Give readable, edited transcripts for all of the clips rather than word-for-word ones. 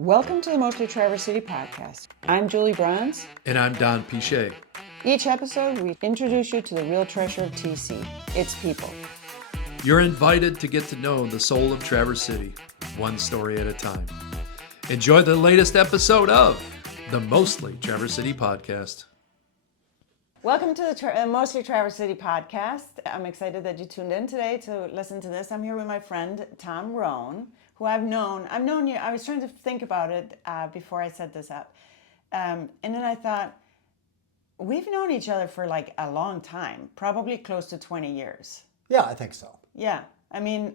Welcome to the Mostly Traverse City podcast. I'm Julie Bronze. And I'm Don Pichet. Each episode, we introduce you to the real treasure of TC, its people. You're invited to get to know the soul of Traverse City, one story at a time. Enjoy the latest episode of the Mostly Traverse City podcast. Welcome to the Mostly Traverse City podcast. I'm excited that you tuned in today to listen to this. I'm here with my friend, Tom Roen, who I've known you. I was trying to think about it before I set this up. And then I thought, we've known each other for like a long time, probably close to 20 years. Yeah, I think so. Yeah. I mean,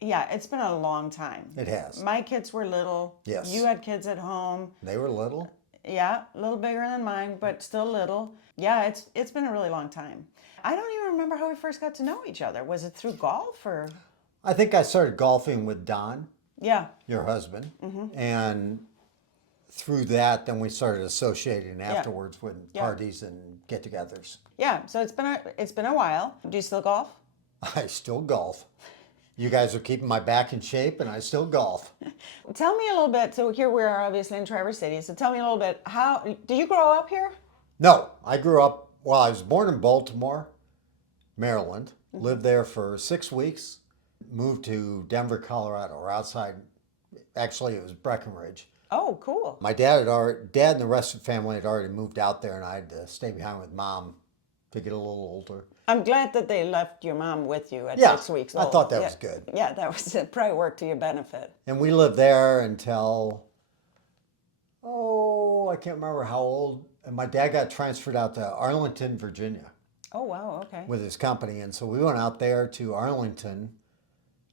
yeah, it's been a long time. It has. My kids were little. Yes. You had kids at home. They were little. Yeah, a little bigger than mine, but still little. Yeah, it's been a really long time. I don't even remember how we first got to know each other. Was it through golf or? I think I started golfing with Don, Yeah. your husband, and through that, then we started associating afterwards with parties and get-togethers. Yeah, so it's been a while. Do you still golf? I still golf. You guys are keeping my back in shape, and I still golf. Tell me a little bit. So here we are, obviously in Traverse City. So tell me a little bit. How did you grow up here? No, I grew up. Well, I was born in Baltimore, Maryland. Lived there for 6 weeks. Moved to Denver, Colorado, or outside. Actually, it was Breckenridge. Oh, cool. My dad and the rest of the family had already moved out there, and I had to stay behind with Mom to get a little older. I'm glad that they left your mom with you at 6 weeks old. I thought that was good. Yeah, that was probably worked to your benefit. And we lived there until, I can't remember how old. And my dad got transferred out to Arlington, Virginia. Oh, wow, okay. With his company. And so we went out there to Arlington,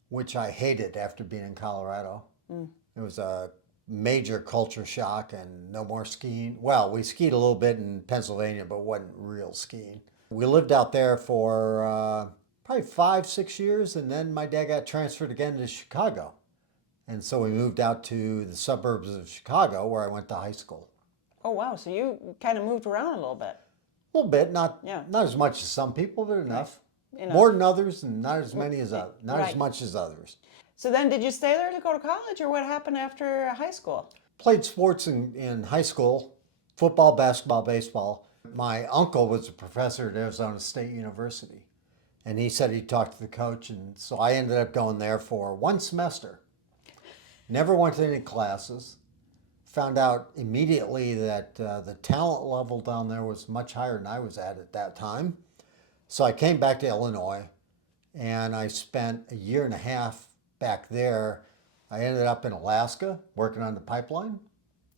which I hated after being in Colorado. It was a major culture shock and no more skiing. Well, we skied a little bit in Pennsylvania, but wasn't real skiing. We lived out there for probably 5-6 years, and then my dad got transferred again to Chicago. And so we moved out to the suburbs of Chicago, where I went to high school. Oh, wow. So you kind of moved around a little bit. A little bit, not as much as some people, but enough. Enough. More than others, and not as many as not Right. as much as others. So then did you stay there to go to college, or what happened after high school? Played sports in high school, football, basketball, baseball. My uncle was a professor at Arizona State University, and he said he talked to the coach, and so I ended up going there for 1 semester. Never went to any classes. Found out immediately that the talent level down there was much higher than I was at that time. So I came back to Illinois, and I spent a year and a half back there. I ended up in Alaska working on the pipeline.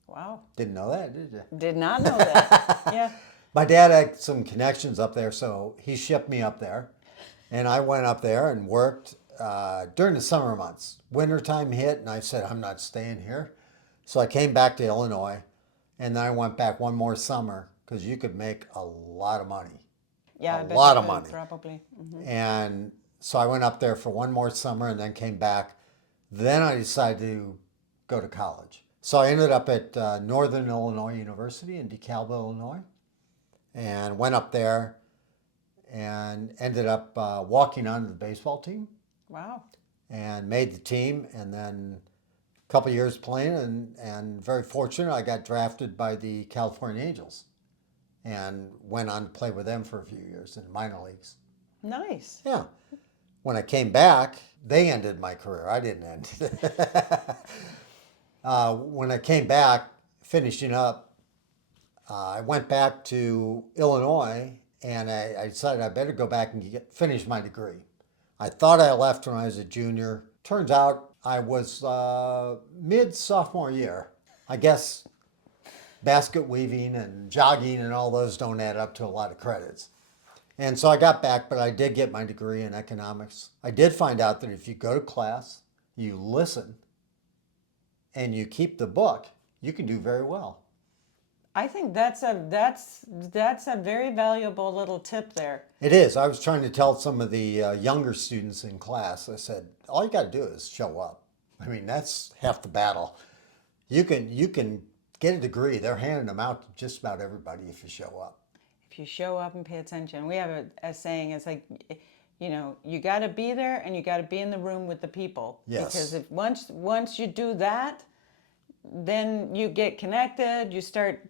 Wow. Didn't know that, did you? Did not know that. Yeah. My dad had some connections up there, so he shipped me up there. And I went up there and worked during the summer months. Wintertime hit, and I said, I'm not staying here. So I came back to Illinois, and then I went back one more summer because you could make a lot of money. Yeah, I a bet lot you of could, money. Probably. And so I went up there for one more summer and then came back. Then I decided to go to college. So I ended up at Northern Illinois University in DeKalb, Illinois, and went up there and ended up walking onto the baseball team. Wow. And made the team, and then a couple years playing, and very fortunate, I got drafted by the California Angels and went on to play with them for a few years in the minor leagues. Nice. Yeah. When I came back, they ended my career. I didn't end it. When I came back, finishing up, I went back to Illinois, and I decided I better go back and finish my degree. I thought I left when I was a junior. Turns out I was mid-sophomore year. I guess basket weaving and jogging and all those don't add up to a lot of credits. And so I got back, but I did get my degree in economics. I did find out that if you go to class, you listen, and you keep the book, you can do very well. I think that's a very valuable little tip there. It is. I was trying to tell some of the younger students in class, I said, all you got to do is show up. I mean, that's half the battle. You can get a degree. They're handing them out to just about everybody if you show up. If you show up and pay attention. We have a saying, it's like, you know, you got to be there and you got to be in the room with the people. Yes. Because if once you do that, then you get connected, you start,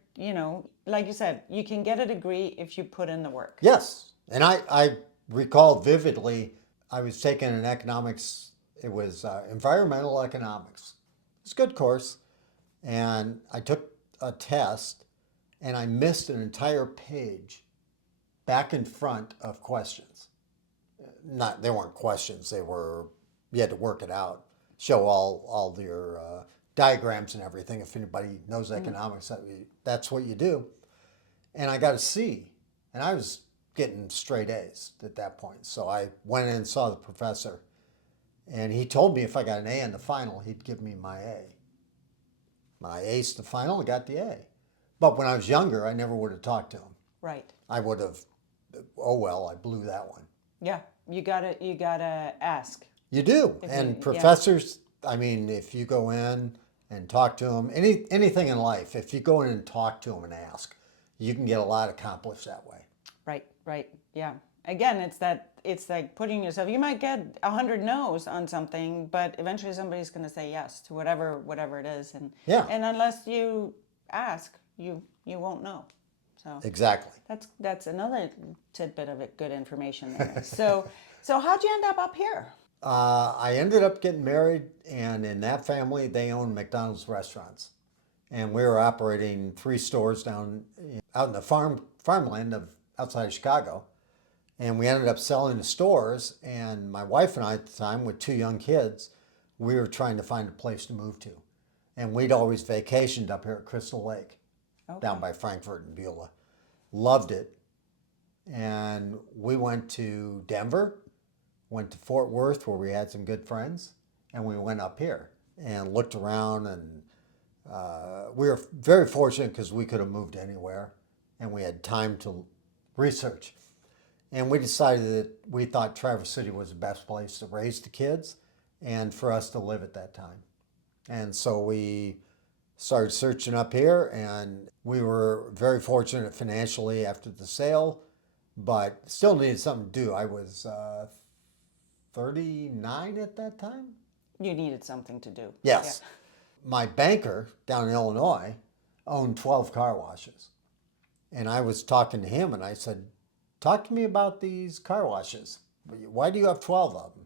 like you said, you can get a degree if you put in the work. Yes. And I recall vividly, I was taking an economics, it was environmental economics. It's a good course. And I took a test and I missed an entire page back in front of questions. They weren't questions, you had to work it out, show all your diagrams and everything. If anybody knows economics, that's what you do. And I got a C, and I was getting straight A's at that point. So I went in and saw the professor, and he told me if I got an A in the final, he'd give me my A. I aced the final and got the A. But when I was younger, I never would have talked to him. Right. I would have, oh well, I blew that one. Yeah, you gotta ask. You do. And professors, I mean, if you go in and talk to them, anything in life, if you go in and talk to them and ask, you can get a lot accomplished that way. Right, yeah. Again, it's like putting yourself, you might get 100 no's on something, but eventually somebody's going to say yes to whatever it is. And unless you ask, you won't know. So exactly. That's another tidbit of it, good information there. So how'd you end up here? I ended up getting married, and in that family, they owned McDonald's restaurants. And we were operating 3 stores out in the farmland outside of Chicago. And we ended up selling the stores. And my wife and I at the time, with 2 young kids, we were trying to find a place to move to. And we'd always vacationed up here at Crystal Lake, down by Frankfurt and Beulah. Loved it. And we went to Denver, went to Fort Worth where we had some good friends, and we went up here and looked around. And we were very fortunate because we could have moved anywhere, and we had time to research. And we decided that we thought Traverse City was the best place to raise the kids and for us to live at that time. And so we started searching up here, and we were very fortunate financially after the sale, but still needed something to do. I was 39 at that time. You needed something to do. Yes. Yeah. My banker down in Illinois owned 12 car washes. And I was talking to him, and I said, talk to me about these car washes. Why do you have 12 of them?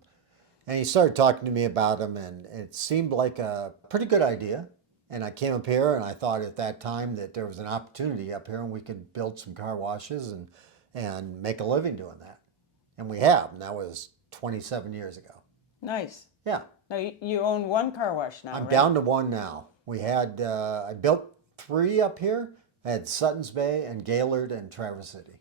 And he started talking to me about them, and it seemed like a pretty good idea. And I came up here, and I thought at that time that there was an opportunity up here, and we could build some car washes and make a living doing that. And we have, and that was 27 years ago. Nice. Yeah. Now you own 1 car wash now, I'm right? down to 1 now. We had, I built 3 up here. I had Suttons Bay and Gaylord and Traverse City,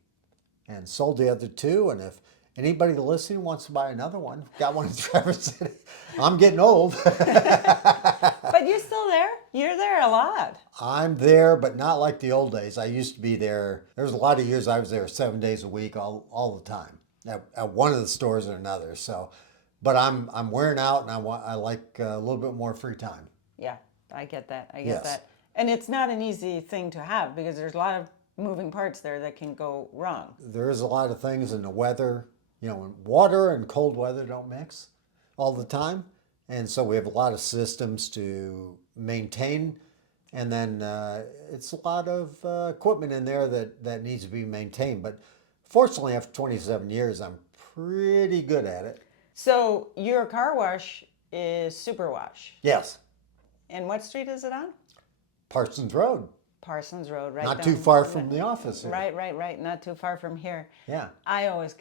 and sold the other 2. And if anybody listening wants to buy another one, got one in Traverse City. I'm getting old. But you're still there? You're there a lot. I'm there, but not like the old days. I used to be there. There was a lot of years I was there 7 days a week, all the time, at one of the stores or another. So, but I'm wearing out, and I like a little bit more free time. Yeah, I get that. Yes. That. And it's not an easy thing to have because there's a lot of moving parts there that can go wrong. There is a lot of things in the weather. Water and cold weather don't mix all the time. And so we have a lot of systems to maintain. And then it's a lot of equipment in there that needs to be maintained. But fortunately, after 27 years, I'm pretty good at it. So your car wash is Superwash. Yes. And what street is it on? Parsons Road. Parsons Road, right? Not too far from the office here. Right. Not too far from here. Yeah. I always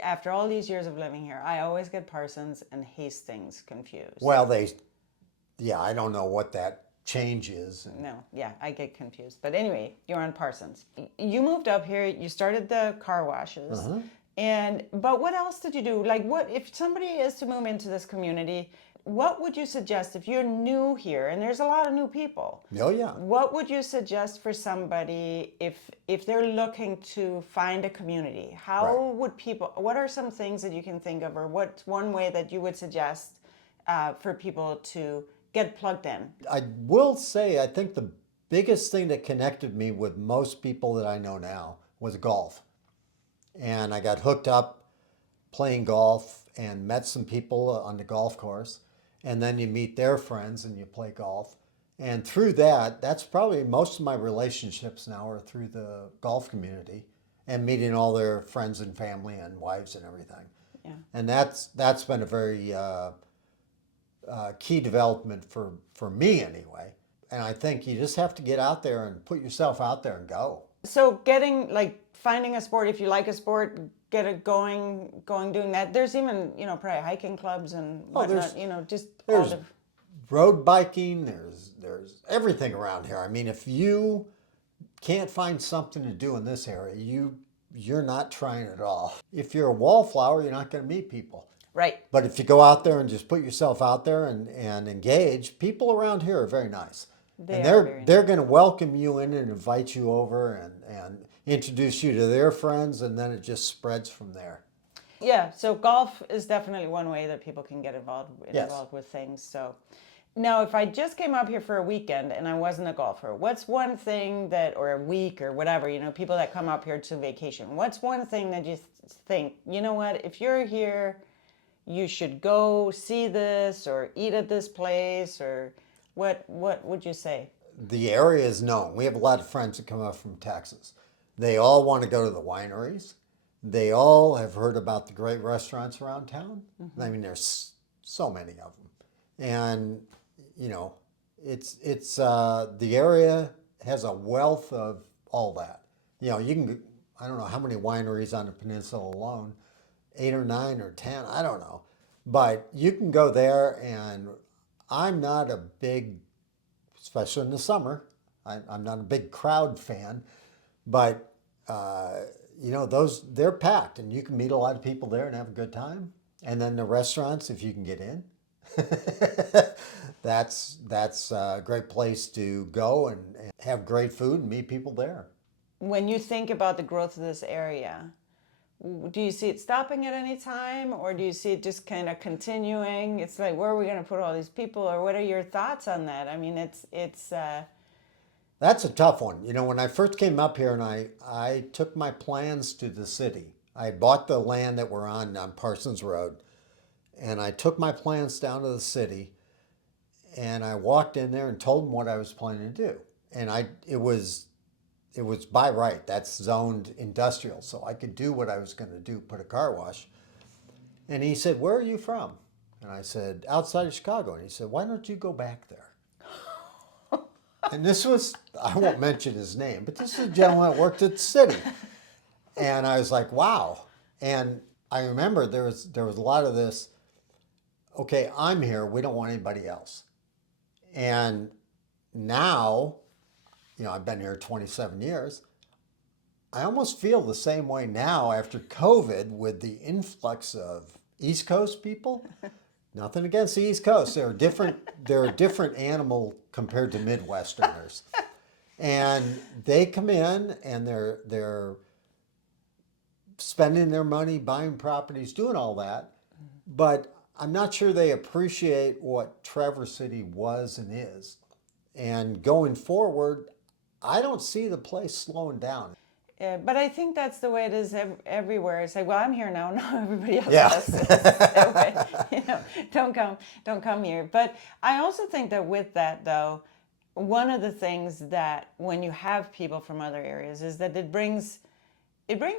after all these years of living here, I always get Parsons and Hastings confused. Well, I don't know what that change is. No, yeah, I get confused. But anyway, you're on Parsons. You moved up here, you started the car washes. But what else did you do? Like, what if somebody is to move into this community, what would you suggest if you're new here, and there's a lot of new people? Oh, yeah. What would you suggest for somebody if they're looking to find a community? What are some things that you can think of, or what's one way that you would suggest for people to get plugged in? I will say, I think the biggest thing that connected me with most people that I know now was golf. And I got hooked up playing golf and met some people on the golf course. And then you meet their friends and you play golf. And through that, that's probably most of my relationships now are through the golf community and meeting all their friends and family and wives and everything. Yeah. And that's been a very key development for me anyway. And I think you just have to get out there and put yourself out there and go. So finding a sport, if you like a sport, get it going, doing that. There's even, probably hiking clubs and whatnot, just all There's the... road biking, there's everything around here. I mean, if you can't find something to do in this area, you're not trying at all. If you're a wallflower, you're not going to meet people. Right. But if you go out there and just put yourself out there and engage, people around here are very nice. They're going to welcome you in and invite you over and introduce you to their friends, and then it just spreads from there. Yeah, so golf is definitely one way that people can get involved Yes. with things. So now, if I just came up here for a weekend and I wasn't a golfer, what's one thing or a week or whatever, people that come up here to vacation, what's one thing that you think, you know what, if you're here, you should go see this or eat at this place, or what would you say? The area is known. We have a lot of friends that come up from Texas. They all want to go to the wineries. They all have heard about the great restaurants around town. I mean, there's so many of them. And, it's the area has a wealth of all that. You can, I don't know how many wineries on the peninsula alone, 8 or 9 or 10, I don't know. But you can go there, and I'm not a big, especially in the summer, I'm not a big crowd fan, but they're packed, and you can meet a lot of people there and have a good time. And then the restaurants, if you can get in, that's a great place to go and have great food and meet people there. When you think about the growth of this area, do you see it stopping at any time, or do you see it just kind of continuing? It's like, where are we going to put all these people, or what are your thoughts on that? I mean, it's That's a tough one. When I first came up here and I took my plans to the city, I bought the land that we're on Parsons Road, and I took my plans down to the city, and I walked in there and told them what I was planning to do. And it was by right. That's zoned industrial, so I could do what I was going to do, put a car wash. And he said, "Where are you from?" And I said, "Outside of Chicago." And he said, "Why don't you go back there?" And this was, I won't mention his name, but this is a gentleman that worked at the city. And I was like, wow. And I remember there was a lot of this, okay, I'm here, we don't want anybody else. And now, I've been here 27 years. I almost feel the same way now after COVID with the influx of East Coast people. Nothing against the East Coast. They're a different animal compared to Midwesterners. And they come in and they're spending their money, buying properties, doing all that. But I'm not sure they appreciate what Traverse City was and is. And going forward, I don't see the place slowing down. Yeah, but I think that's the way it is everywhere. It's like, well, I'm here now. No, everybody else Yeah. has. That way. Don't come here. But I also think that with that, though, one of the things that when you have people from other areas is that it brings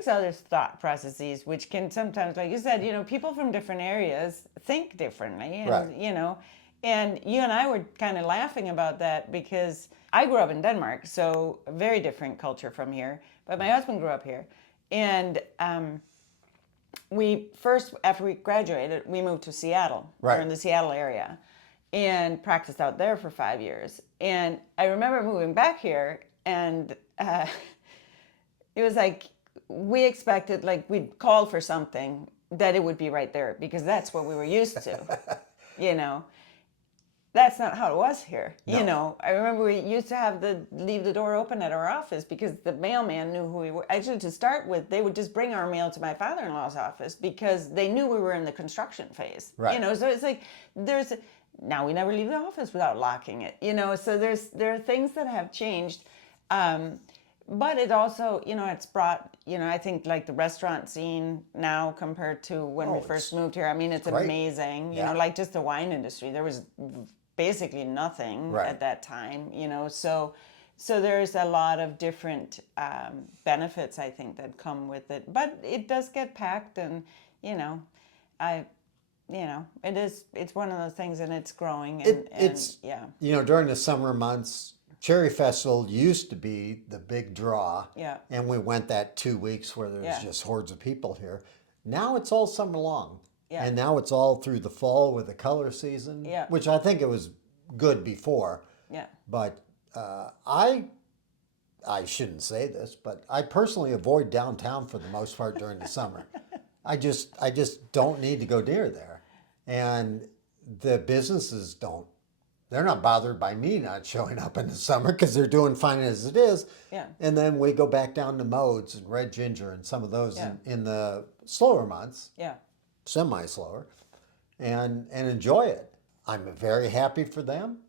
other thought processes, which can sometimes, like you said, people from different areas think differently, and Right. And you and I were kind of laughing about that because I grew up in Denmark, so a very different culture from here. But my husband grew up here. And after we graduated, we moved to Seattle. Right. We're in the Seattle area and practiced out there for 5 years. And I remember moving back here, and it was like we expected, like we'd call for something, that it would be right there because that's what we were used to, That's not how it was here. No. I remember we used to leave the door open at our office because the mailman knew who we were. Actually, to start with, they would just bring our mail to my father-in-law's office because they knew we were in the construction phase. Right. So it's like now we never leave the office without locking it. So there are things that have changed. But it also, it's brought, I think like the restaurant scene now compared to when we first moved here. I mean, it's great. amazing. Yeah. Like just the wine industry. There was basically nothing Right. at that time, so there's a lot of different benefits, I think, that come with it. But it does get packed, and I it's one of those things, and it's growing, and It's, yeah. during the summer months, Cherry Festival used to be the big draw. Yeah. And we went that 2 weeks where there's Yeah. just hordes of people here. Now it's all summer long. Yeah. And now it's all through the fall with the color season, Yeah. which I think it was good before. Yeah. But I shouldn't say this, but I personally avoid downtown for the most part during the summer. I just don't need to go near there. And the businesses they're not bothered by me not showing up in the summer because they're doing fine as it is. Yeah. And then we go back down to Modes and Red Ginger and some of those Yeah. in the slower months, Yeah. semi-slower, and enjoy it. I'm very happy for them.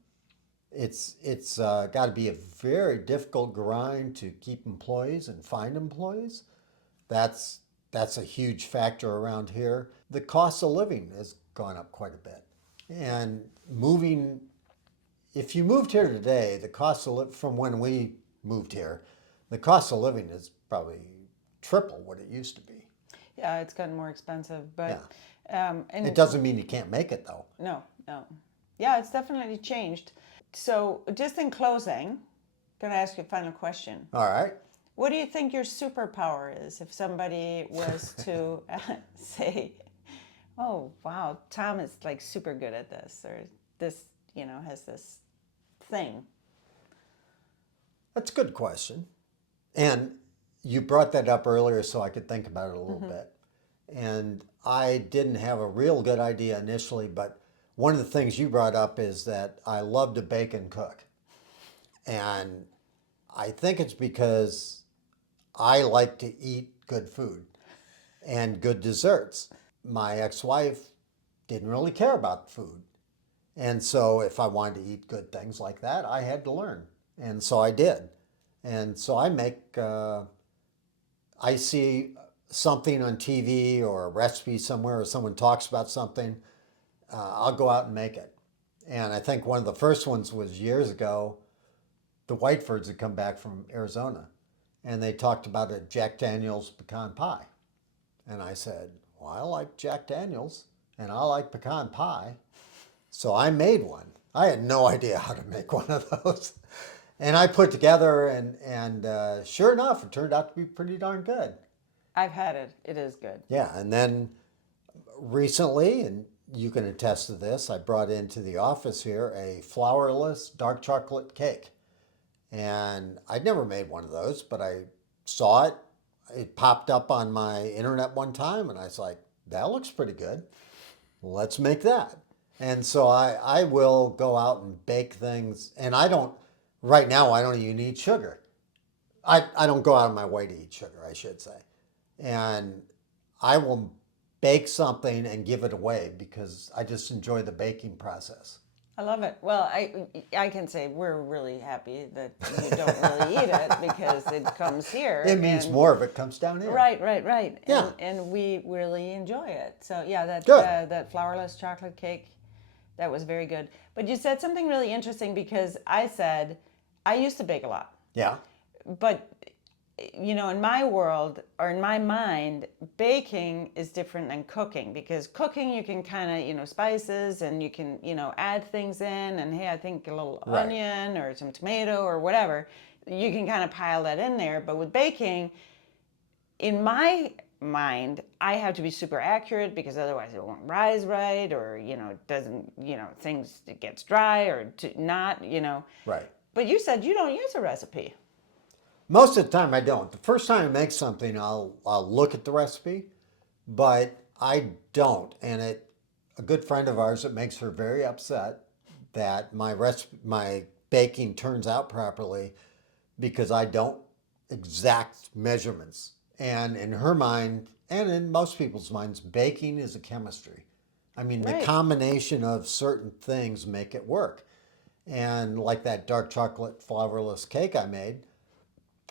It's got to be a very difficult grind to keep employees and find employees. That's a huge factor around here. The cost of living has gone up quite a bit. And if you moved here today, the cost of from when we moved here, the cost of living is probably triple what it used to be. Yeah, it's gotten more expensive, but and It doesn't mean you can't make it though. no. Yeah, it's definitely changed. So, just in closing, gonna ask you a final question. All right. What do you think your superpower is if somebody was to say, "Oh, wow, Tom is like super good at this," or this, has this thing? That's a good question. And you brought that up earlier so I could think about it a little bit. And I didn't have a real good idea initially, but one of the things you brought up is that I love to bake and cook. And I think it's because I like to eat good food and good desserts. My ex-wife didn't really care about food. And so if I wanted to eat good things like that, I had to learn. And so I did. And so I see something on TV or a recipe somewhere or someone talks about something, I'll go out and make it. And I think one of the first ones was years ago. The Whitefords had come back from Arizona and they talked about a Jack Daniel's pecan pie. And I said, well, I like Jack Daniel's and I like pecan pie. So I made one. I had no idea how to make one of those. And I put together and sure enough, it turned out to be pretty darn good. I've had it. It is good. Yeah, and then recently, and you can attest to this, I brought into the office here a flourless dark chocolate cake. And I'd never made one of those, but I saw it. It popped up on my internet one time, and I was like, that looks pretty good. Let's make that. And so I will go out and bake things, and right now I don't even eat sugar. I don't go out of my way to eat sugar, I should say. And I will bake something and give it away because I just enjoy the baking process. I love it. Well, I can say we're really happy that you don't really eat it because it comes here. It means more of it comes down here. Right. Yeah. And we really enjoy it. So yeah, that flourless chocolate cake, that was very good. But you said something really interesting because I said I used to bake a lot. Yeah. But in my world or in my mind, baking is different than cooking because cooking you can kind of, spices and you can, add things in and hey, I think a little onion or some tomato or whatever. You can kind of pile that in there. But with baking, in my mind, I have to be super accurate because otherwise it won't rise right or, it doesn't, it gets dry or not. Right. But you said you don't use a recipe. Most of the time I don't. The first time I make something, I'll look at the recipe, but I don't. And a good friend of ours, it makes her very upset that my baking turns out properly because I don't exact measurements. And in her mind, and in most people's minds, baking is a chemistry. I mean, the combination of certain things make it work. And like that dark chocolate flourless cake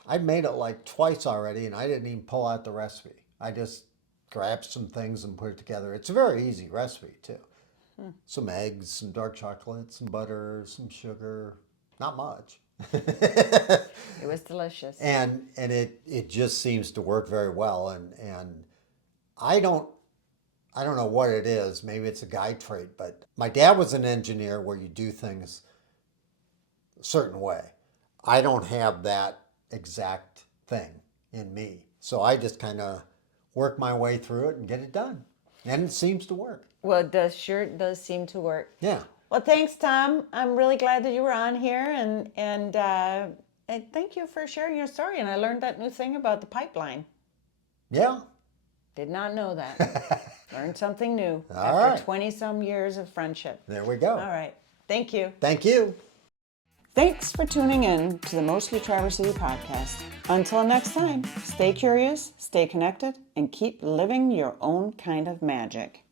I'd made it like twice already and I didn't even pull out the recipe. I just grabbed some things and put it together. It's a very easy recipe too. Some eggs, some dark chocolate, some butter, some sugar. Not much. It was delicious. And it just seems to work very well. And I don't know what it is. Maybe it's a guy trait, but my dad was an engineer where you do things a certain way. I don't have that exact thing in me. So I just kind of work my way through it and get it done. And it seems to work. Well, it does seem to work. Yeah. Well, thanks, Tom. I'm really glad that you were on here, and thank you for sharing your story. And I learned that new thing about the pipeline. Yeah. Did not know that. Learned something new All after right. 20-some years of friendship. There we go. All right. Thank you. Thank you. Thanks for tuning in to the Mostly Traverse City podcast. Until next time, stay curious, stay connected, and keep living your own kind of magic.